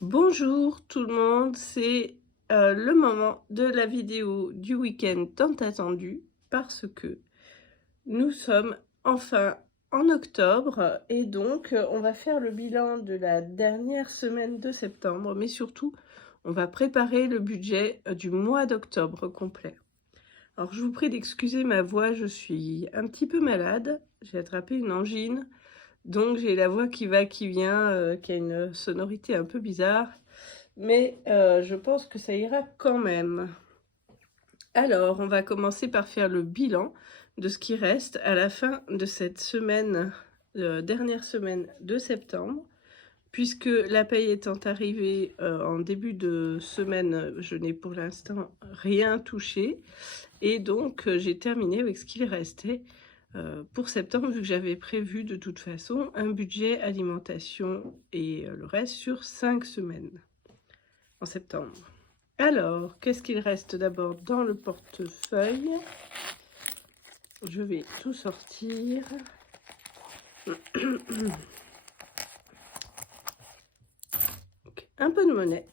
Bonjour tout le monde, c'est le moment de la vidéo du week-end tant attendu parce que nous sommes enfin en octobre et donc on va faire le bilan de la dernière semaine de septembre, mais surtout on va préparer le budget du mois d'octobre complet. Alors je vous prie d'excuser ma voix, je suis un petit peu malade, j'ai attrapé une angine, donc j'ai la voix qui va, qui vient, qui a une sonorité un peu bizarre. Mais je pense que ça ira quand même. Alors, on va commencer par faire le bilan de ce qui reste à la fin de cette semaine, dernière semaine de septembre. Puisque la paye étant arrivée en début de semaine, je n'ai pour l'instant rien touché. Et donc, j'ai terminé avec ce qu'il restait pour septembre, vu que j'avais prévu de toute façon un budget alimentation et le reste sur 5 semaines en septembre. Alors, qu'est-ce qu'il reste d'abord dans le portefeuille? Je vais tout sortir. Un peu de monnaie.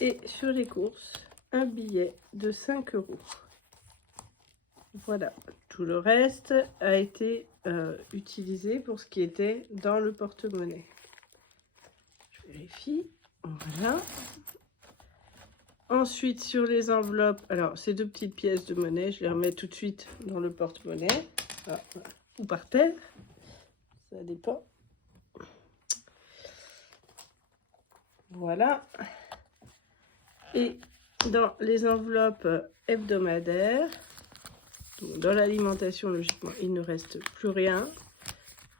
Et sur les courses, un billet de 5 euros. Voilà, tout le reste a été utilisé pour ce qui était dans le porte-monnaie. Je vérifie. Voilà. Ensuite, sur les enveloppes, alors ces deux petites pièces de monnaie, je les remets tout de suite dans le porte-monnaie. Ou par terre, ça dépend. Voilà. Et dans les enveloppes hebdomadaires, dans l'alimentation, logiquement, il ne reste plus rien.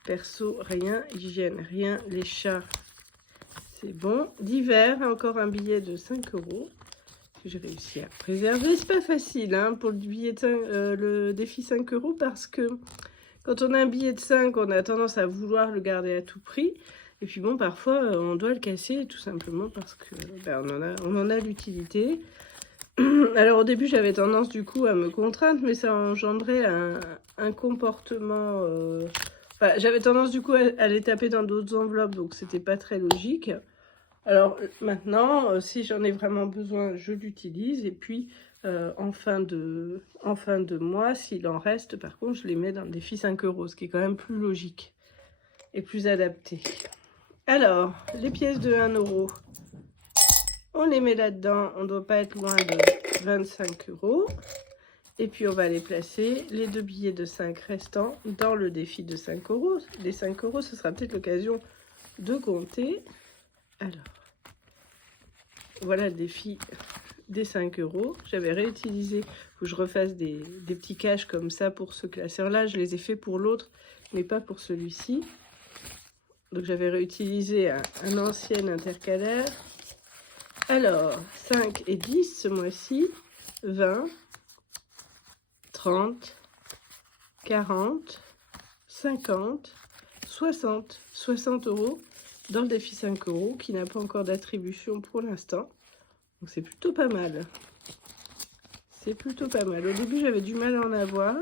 Perso, rien. Hygiène, rien. Les chats, c'est bon. Divers, encore un billet de 5 euros que j'ai réussi à préserver. C'est pas facile hein, pour le billet de 5, le défi 5 euros parce que quand on a un billet de 5, on a tendance à vouloir le garder à tout prix. Et puis bon, parfois, on doit le casser tout simplement parce que on en a l'utilité. Alors au début, j'avais tendance du coup à me contraindre, mais ça engendrait un comportement... Enfin, j'avais tendance du coup à les taper dans d'autres enveloppes, donc c'était pas très logique. Alors maintenant, si j'en ai vraiment besoin, je l'utilise. Et puis, en fin de mois, s'il en reste, par contre, je les mets dans le défi 5 euros, ce qui est quand même plus logique et plus adapté. Alors, les pièces de 1 euro, on les met là-dedans. On ne doit pas être loin de 25 euros. Et puis, on va les placer, les deux billets de 5 restants, dans le défi de 5 euros. Les 5 euros, ce sera peut-être l'occasion de compter. Alors, voilà le défi des 5 euros. J'avais réutilisé, faut que je refasse des petits caches comme ça pour ce classeur-là. Je les ai fait pour l'autre, mais pas pour celui-ci. Donc j'avais réutilisé un ancien intercalaire. Alors, 5 et 10 ce mois-ci, 20, 30, 40, 50, 60. 60 euros dans le défi 5 euros qui n'a pas encore d'attribution pour l'instant. Donc c'est plutôt pas mal. C'est plutôt pas mal. Au début, j'avais du mal à en avoir.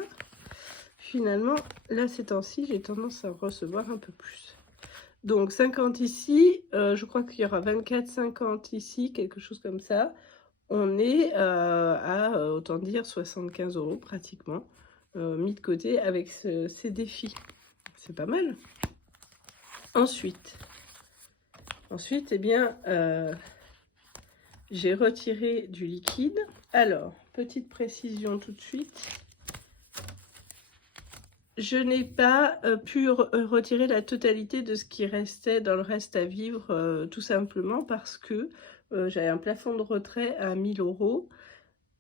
Finalement, là, ces temps-ci, j'ai tendance à en recevoir un peu plus. Donc 50 ici, je crois qu'il y aura 24, 50 ici, quelque chose comme ça. On est à, autant dire, 75 euros pratiquement, mis de côté avec ces défis. C'est pas mal. Ensuite, eh bien, j'ai retiré du liquide. Alors, petite précision tout de suite. Je n'ai pas pu retirer la totalité de ce qui restait dans le reste à vivre, tout simplement parce que j'avais un plafond de retrait à 1000 euros.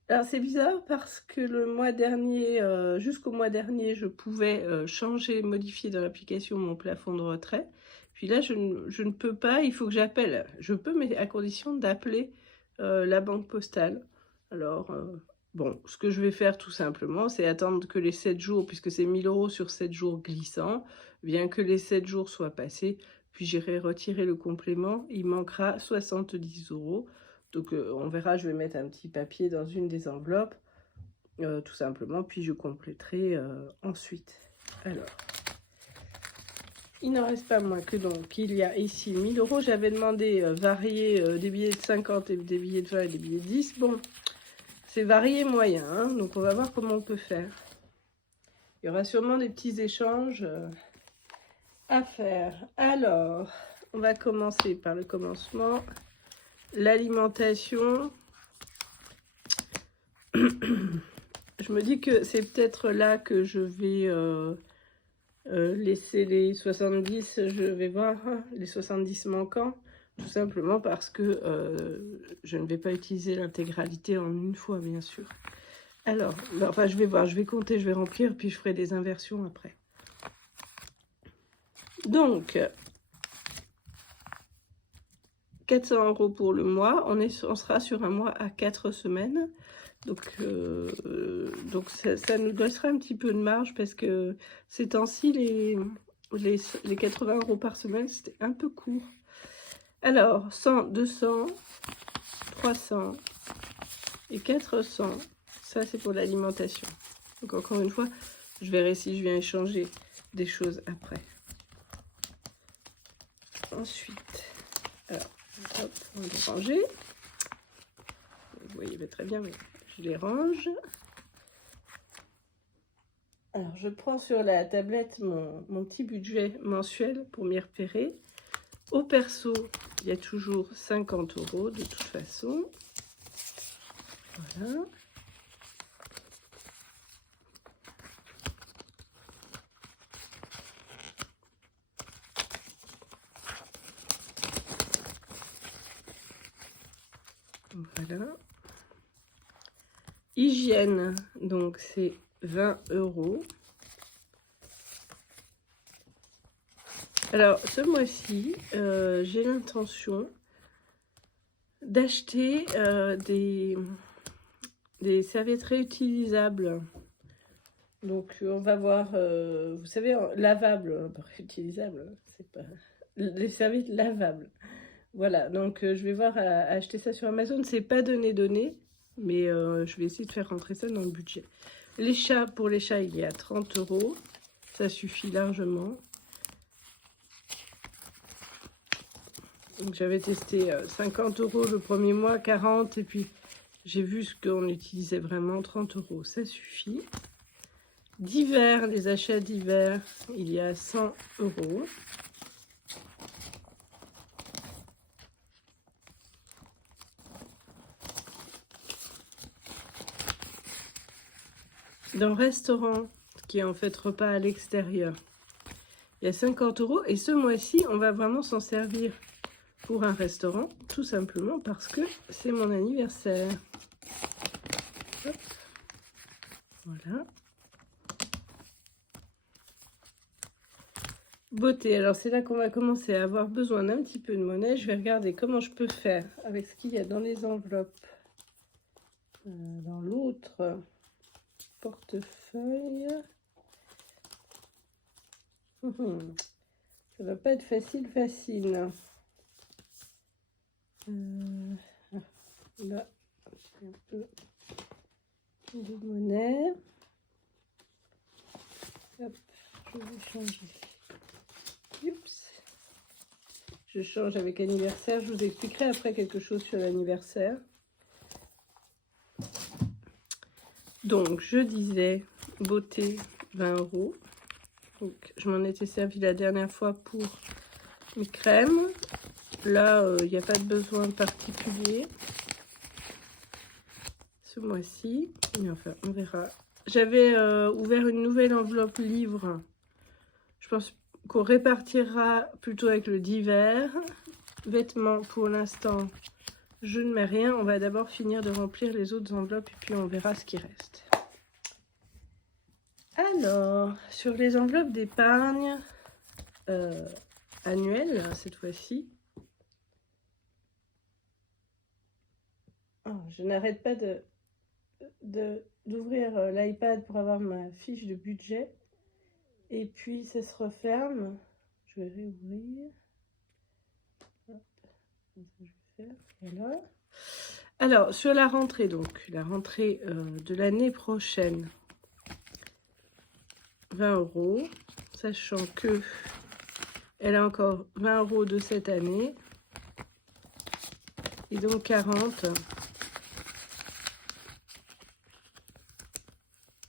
Alors c'est bizarre parce que le mois dernier, jusqu'au mois dernier, je pouvais changer, modifier dans l'application mon plafond de retrait. Puis là, je ne peux pas, il faut que j'appelle. Je peux, mais à condition d'appeler la banque postale. Alors, bon, ce que je vais faire tout simplement, c'est attendre que les 7 jours, puisque c'est 1000 euros sur 7 jours glissants, bien que les 7 jours soient passés, puis j'irai retirer le complément, il manquera 70 euros. Donc on verra, je vais mettre un petit papier dans une des enveloppes, tout simplement, puis je compléterai ensuite. Alors, il n'en reste pas moins que donc il y a ici 1000 €. J'avais demandé varier des billets de 50 et des billets de 20 et des billets de 10. Bon, c'est varié moyen, hein, donc on va voir comment on peut faire. Il y aura sûrement des petits échanges à faire. Alors, on va commencer par le commencement. L'alimentation. Je me dis que c'est peut-être là que je vais laisser les 70, je vais voir les 70 manquants, tout simplement parce que je ne vais pas utiliser l'intégralité en une fois, bien sûr. Alors, enfin, je vais voir, je vais compter, je vais remplir, puis je ferai des inversions après. Donc, 400 € pour le mois, on sera sur un mois à 4 semaines. Donc ça nous laissera un petit peu de marge parce que ces temps-ci, les 80 € par semaine, c'était un peu court. Alors, 100, 200, 300 et 400, ça c'est pour l'alimentation. Donc encore une fois, je verrai si je viens échanger des choses après. Ensuite, alors, hop, on va les ranger. Vous voyez pas très bien, mais je les range. Alors, je prends sur la tablette mon petit budget mensuel pour m'y repérer. Au perso, il y a toujours 50 € de toute façon. Voilà. Voilà. Hygiène, donc c'est 20 €. Alors, ce mois-ci, j'ai l'intention d'acheter des serviettes réutilisables. Donc, on va voir, vous savez, lavables, pas réutilisables, c'est pas... Les serviettes lavables. Voilà, donc je vais voir à acheter ça sur Amazon. C'est pas donné, mais je vais essayer de faire rentrer ça dans le budget. Les chats, pour les chats, il y a 30 €. Ça suffit largement. Donc j'avais testé 50 € le premier mois, 40 €, et puis j'ai vu ce qu'on utilisait vraiment, 30 €, ça suffit. D'hiver, les achats d'hiver, il y a 100 €. Dans le restaurant, qui est en fait repas à l'extérieur, il y a 50 € et ce mois-ci, on va vraiment s'en servir pour un restaurant, tout simplement parce que c'est mon anniversaire. Hop. Voilà. Beauté, alors c'est là qu'on va commencer à avoir besoin d'un petit peu de monnaie. Je vais regarder comment je peux faire avec ce qu'il y a dans les enveloppes. Dans l'autre portefeuille. Ça va pas être facile. Là, c'est un peu de monnaie. Hop, je vais changer. Oups. Je change avec anniversaire. Je vous expliquerai après quelque chose sur l'anniversaire. Donc, je disais, beauté, 20 €. Donc, je m'en étais servi la dernière fois pour mes crèmes. Là, il n'y a pas de besoin particulier ce mois-ci. Mais enfin, on verra. J'avais ouvert une nouvelle enveloppe livre. Je pense qu'on répartira plutôt avec le d'hiver. Vêtements, pour l'instant, je ne mets rien. On va d'abord finir de remplir les autres enveloppes et puis on verra ce qui reste. Alors, sur les enveloppes d'épargne annuelles, cette fois-ci, je n'arrête pas d'ouvrir l'iPad pour avoir ma fiche de budget. Et puis, ça se referme. Je vais réouvrir. Hop. Je vais faire. Voilà. Alors, sur la rentrée, donc, la rentrée de l'année prochaine, 20 €, sachant que Elle a encore 20 € de cette année. Et donc 40.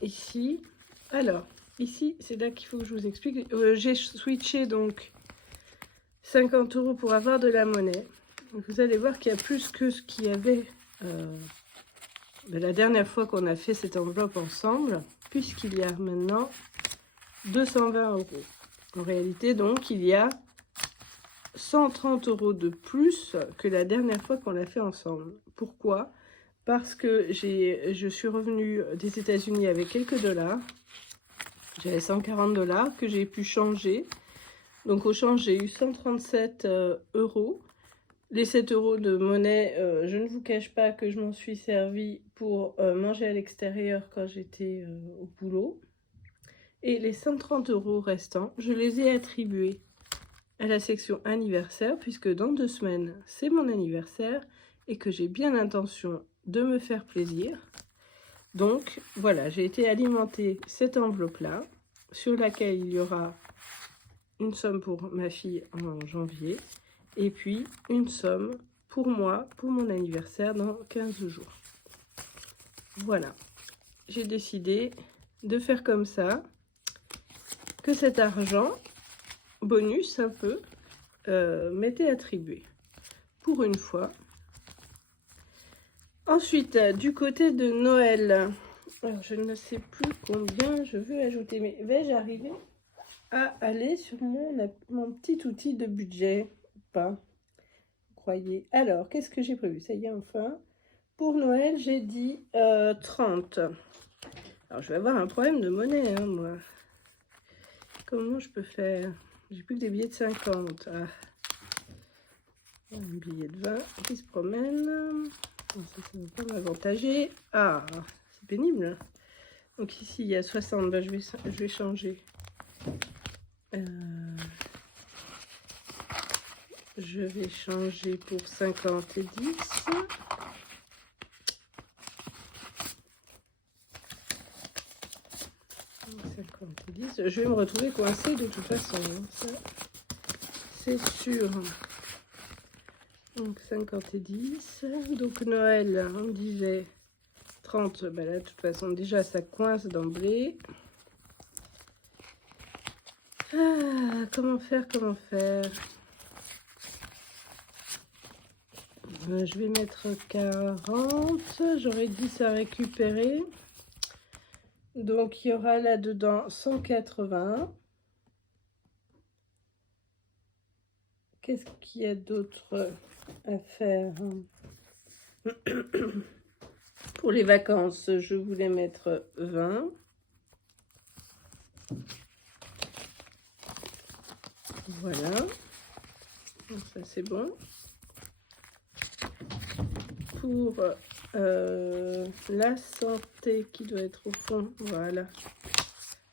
Ici. Alors, ici, c'est là qu'il faut que je vous explique. J'ai switché donc 50 € pour avoir de la monnaie. Vous allez voir qu'il y a plus que ce qu'il y avait la dernière fois qu'on a fait cette enveloppe ensemble, puisqu'il y a maintenant 220 €. En réalité, donc, il y a 130 € de plus que la dernière fois qu'on l'a fait ensemble. Pourquoi? Parce que je suis revenue des États-Unis avec quelques dollars. J'avais 140 $ que j'ai pu changer. Donc au change, j'ai eu 137 €. Les 7 € de monnaie, je ne vous cache pas que je m'en suis servi pour manger à l'extérieur quand j'étais au boulot. Et les 130 € restants, je les ai attribués à la section anniversaire, puisque dans 2 semaines, c'est mon anniversaire et que j'ai bien l'intention de me faire plaisir. Donc voilà, j'ai été alimenter cette enveloppe-là, sur laquelle il y aura une somme pour ma fille en janvier, et puis une somme pour moi, pour mon anniversaire dans 15 jours. Voilà, j'ai décidé de faire comme ça, que cet argent, bonus un peu, m'était attribué, pour une fois. Ensuite, du côté de Noël, alors je ne sais plus combien je veux ajouter, mais vais-je arriver à aller sur mon petit outil de budget ou pas? Vous croyez? Alors, qu'est-ce que j'ai prévu? Ça y est, enfin. Pour Noël, j'ai dit 30. Alors, je vais avoir un problème de monnaie, hein, moi. Comment je peux faire? J'ai plus que des billets de 50. Ah. Un billet de 20 qui se promène. Ça ne va pas m'avantager. Ah, c'est pénible. Donc ici, il y a 60. Ben, je vais changer. Je vais changer pour 50 et 10. Je vais me retrouver coincée de toute façon. Ça, c'est sûr. Donc 50 et 10. Donc Noël, on disait 30. Ben là, de toute façon, déjà, ça coince d'emblée. Ah, comment faire? Je vais mettre 40. J'aurai 10 à récupérer. Donc, il y aura là-dedans 180. Qu'est-ce qu'il y a d'autre à faire? Pour les vacances, je voulais mettre 20. Voilà. Donc, ça, c'est bon. Pour la santé, qui doit être au fond, voilà.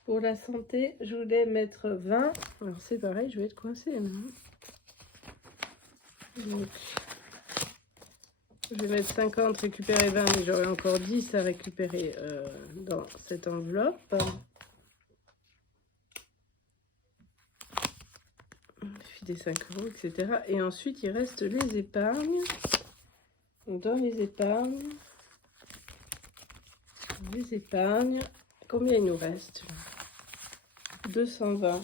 Pour la santé, je voulais mettre 20. Alors, c'est pareil, je vais être coincée. Donc, je vais mettre 50, récupérer 20, mais j'aurai encore 10 à récupérer dans cette enveloppe. Des 5 €, etc. Et ensuite, il reste les épargnes. Donc, dans les épargnes, combien il nous reste? 220.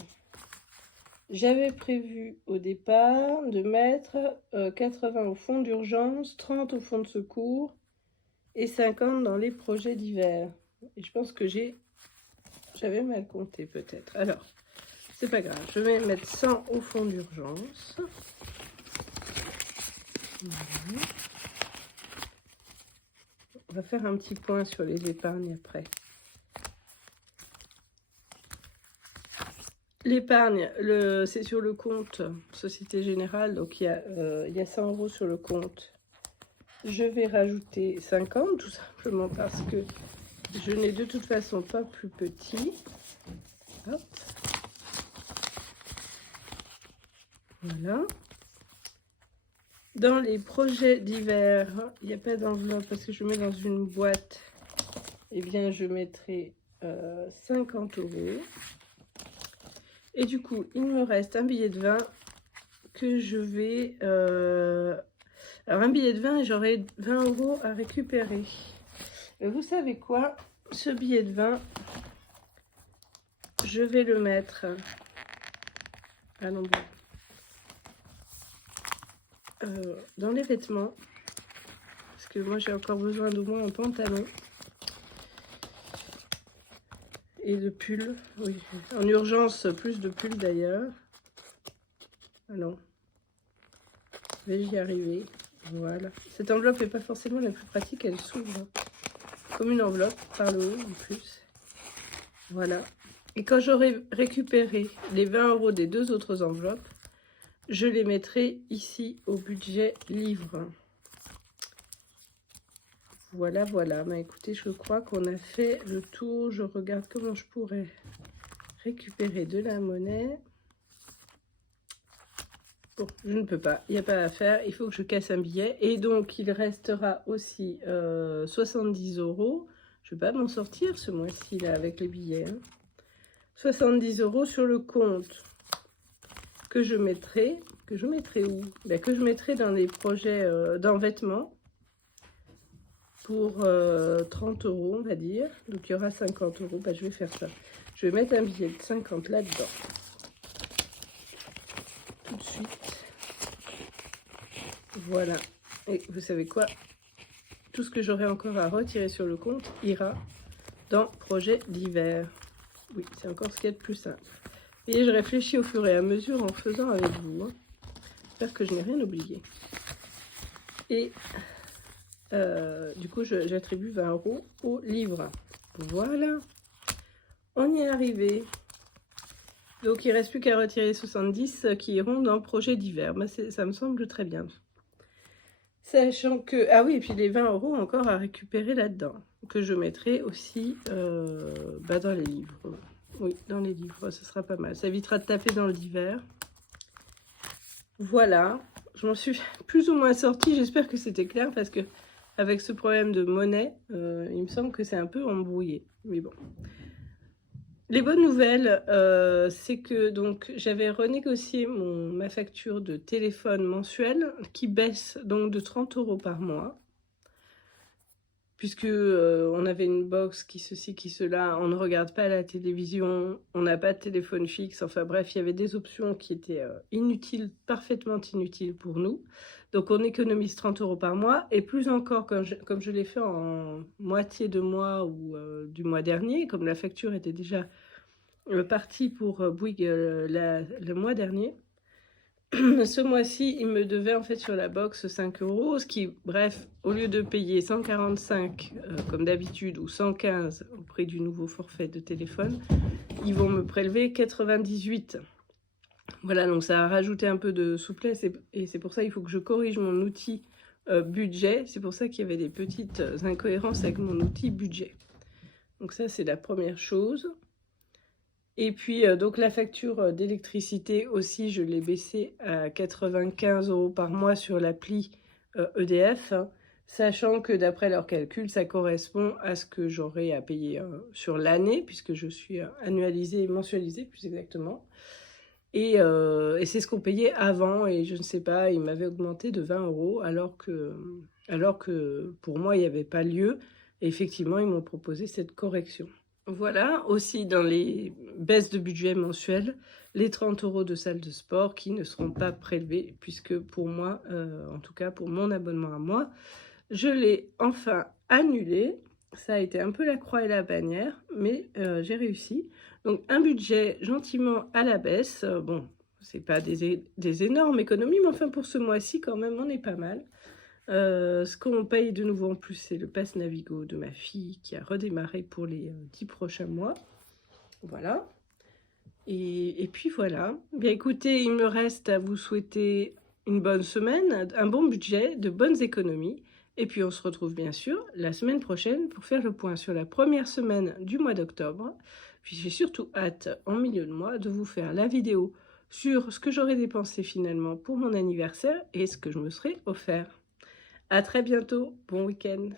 J'avais prévu au départ de mettre 80 au fonds d'urgence, 30 au fonds de secours et 50 dans les projets d'hiver. Et je pense que j'avais mal compté peut-être. Alors, c'est pas grave, je vais mettre 100 au fonds d'urgence. Voilà. On va faire un petit point sur les épargnes après. L'épargne, c'est sur le compte Société Générale, donc il y a 100 € sur le compte. Je vais rajouter 50, tout simplement parce que je n'ai de toute façon pas plus petit. Hop. Voilà. Dans les projets d'hiver, il n'y a pas d'enveloppe parce que je mets dans une boîte. Eh bien, je mettrai 50 €. Et du coup, il me reste un billet de 20 que je vais... Alors, un billet de 20, j'aurai 20 € à récupérer. Et vous savez quoi? Ce billet de 20, je vais le mettre à l'endroit. Dans les vêtements. Parce que moi, j'ai encore besoin d'au moins un pantalon. Et de pull, oui. En urgence, plus de pull d'ailleurs. Ah non. Vais-je y arriver? Voilà. Cette enveloppe n'est pas forcément la plus pratique, elle s'ouvre comme une enveloppe par le haut en plus. Voilà. Et quand j'aurai récupéré les 20 € des deux autres enveloppes, je les mettrai ici au budget livre. Voilà, voilà. Bah, écoutez, je crois qu'on a fait le tour. Je regarde comment je pourrais récupérer de la monnaie. Bon, je ne peux pas. Il n'y a pas à faire. Il faut que je casse un billet. Et donc, il restera aussi 70 €. Je ne vais pas m'en sortir ce mois-ci, là, avec les billets. Hein. 70 € sur le compte que je mettrai. Que je mettrai où? Ben, que je mettrai dans les projets dans vêtements. Pour 30 €, on va dire. Donc, il y aura 50 €. Ben, je vais faire ça. Je vais mettre un billet de 50 là-dedans. Tout de suite. Voilà. Et vous savez quoi? Tout ce que j'aurai encore à retirer sur le compte ira dans projet d'hiver. Oui, c'est encore ce qu'il y a de plus simple. Et je réfléchis au fur et à mesure en faisant avec vous. Hein. J'espère que je n'ai rien oublié. Et du coup, j'attribue 20 € au livre. Voilà. On y est arrivé. Donc, il ne reste plus qu'à retirer 70 qui iront dans le projet d'hiver. Ben, ça me semble très bien. Sachant que... Ah oui, et puis les 20 € encore à récupérer là-dedans. Que je mettrai aussi dans les livres. Oui, dans les livres, ce sera pas mal. Ça évitera de taper dans le d'hiver. Voilà. Je m'en suis plus ou moins sortie. J'espère que c'était clair parce que avec ce problème de monnaie, il me semble que c'est un peu embrouillé. Mais bon. Les bonnes nouvelles, c'est que donc j'avais renégocié ma facture de téléphone mensuelle qui baisse donc de 30 € par mois. Puisque on avait une box qui ceci, qui cela, on ne regarde pas la télévision, on n'a pas de téléphone fixe, enfin bref, il y avait des options qui étaient inutiles, parfaitement inutiles pour nous. Donc on économise 30 € par mois, et plus encore, comme je l'ai fait en moitié de mois ou du mois dernier, comme la facture était déjà partie pour Bouygues le mois dernier. Ce mois-ci, il me devait en fait sur la box 5 €, ce qui, bref, au lieu de payer 145 comme d'habitude ou 115 au prix du nouveau forfait de téléphone, ils vont me prélever 98. Voilà, donc ça a rajouté un peu de souplesse et c'est pour ça qu'il faut que je corrige mon outil budget. C'est pour ça qu'il y avait des petites incohérences avec mon outil budget. Donc ça, c'est la première chose. Et puis, donc la facture d'électricité aussi, je l'ai baissée à 95 € par mois sur l'appli EDF, hein, sachant que d'après leurs calculs, ça correspond à ce que j'aurai à payer sur l'année, puisque je suis annualisée, mensualisée plus exactement. Et c'est ce qu'on payait avant, et je ne sais pas, ils m'avaient augmenté de 20 €, alors que pour moi, il n'y avait pas lieu. Et effectivement, ils m'ont proposé cette correction. Voilà, aussi dans les baisses de budget mensuelles, les 30 € de salle de sport qui ne seront pas prélevés, puisque pour moi, en tout cas pour mon abonnement à moi, je l'ai enfin annulé. Ça a été un peu la croix et la bannière, mais j'ai réussi. Donc un budget gentiment à la baisse. Bon, c'est pas des énormes économies, mais enfin pour ce mois-ci quand même, on est pas mal. Ce qu'on paye de nouveau en plus, c'est le pass Navigo de ma fille qui a redémarré pour les 10 prochains mois. Voilà. Et puis voilà. Bien écoutez, il me reste à vous souhaiter une bonne semaine, un bon budget, de bonnes économies. Et puis on se retrouve bien sûr la semaine prochaine pour faire le point sur la première semaine du mois d'octobre. Puis j'ai surtout hâte, en milieu de mois, de vous faire la vidéo sur ce que j'aurais dépensé finalement pour mon anniversaire et ce que je me serais offert. À très bientôt, bon week-end.